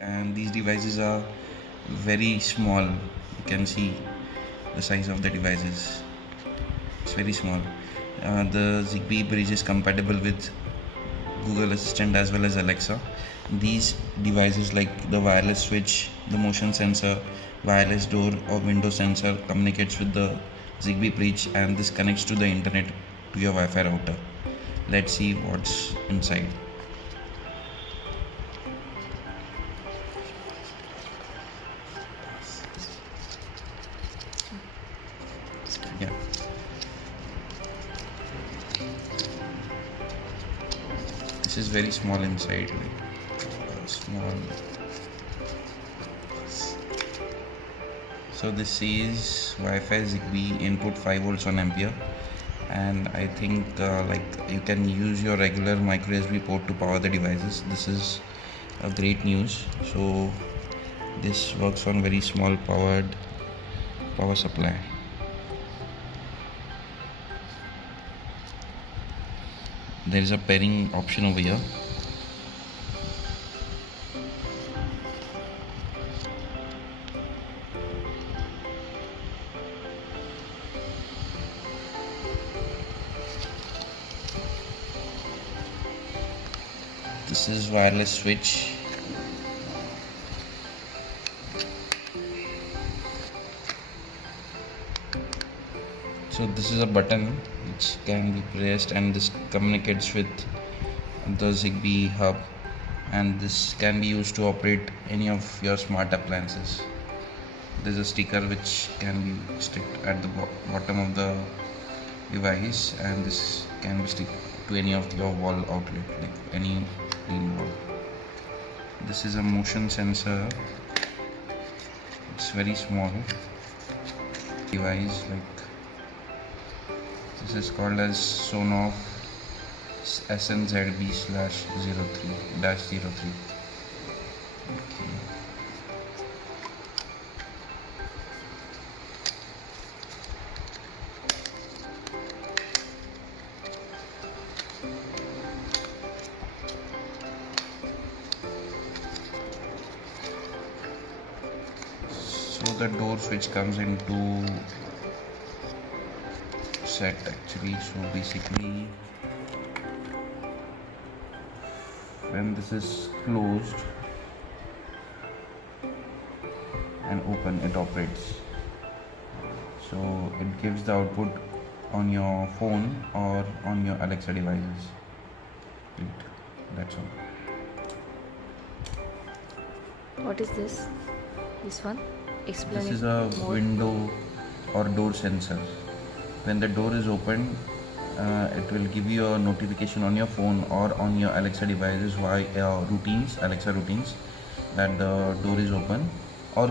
and these devices are very small. You can see the size of the devices, it's very small. The Zigbee bridge is compatible with Google Assistant as well as Alexa. These devices like the wireless switch, the motion sensor, wireless door or window sensor communicates with the Zigbee bridge, and this connects to the internet to your Wi-Fi router. Let's see what's inside. Yeah. This is very small inside, small. So this is Wi-Fi Zigbee input 5 volts on ampere, and I think you can use your regular micro USB port to power the devices. This is a great news. So this works on very small power supply. There is a pairing option over here. This is wireless switch. So this is a button which can be pressed, and this communicates with the Zigbee hub, and this can be used to operate any of your smart appliances. There's a sticker which can be stuck at the bottom of the device, and this can be stuck to any of your wall outlet, like any wall. This is a motion sensor. It's very small device. This is called as Sonoff SNZB/03-03. Okay. So the door switch comes into set actually. So basically, when this is closed and open, it operates. So it gives the output on your phone or on your Alexa devices. Great. That's all. What is this? This one? Explain. This is a window or door sensor. When the door is open, it will give you a notification on your phone or on your Alexa devices via Alexa routines, that the door is open, or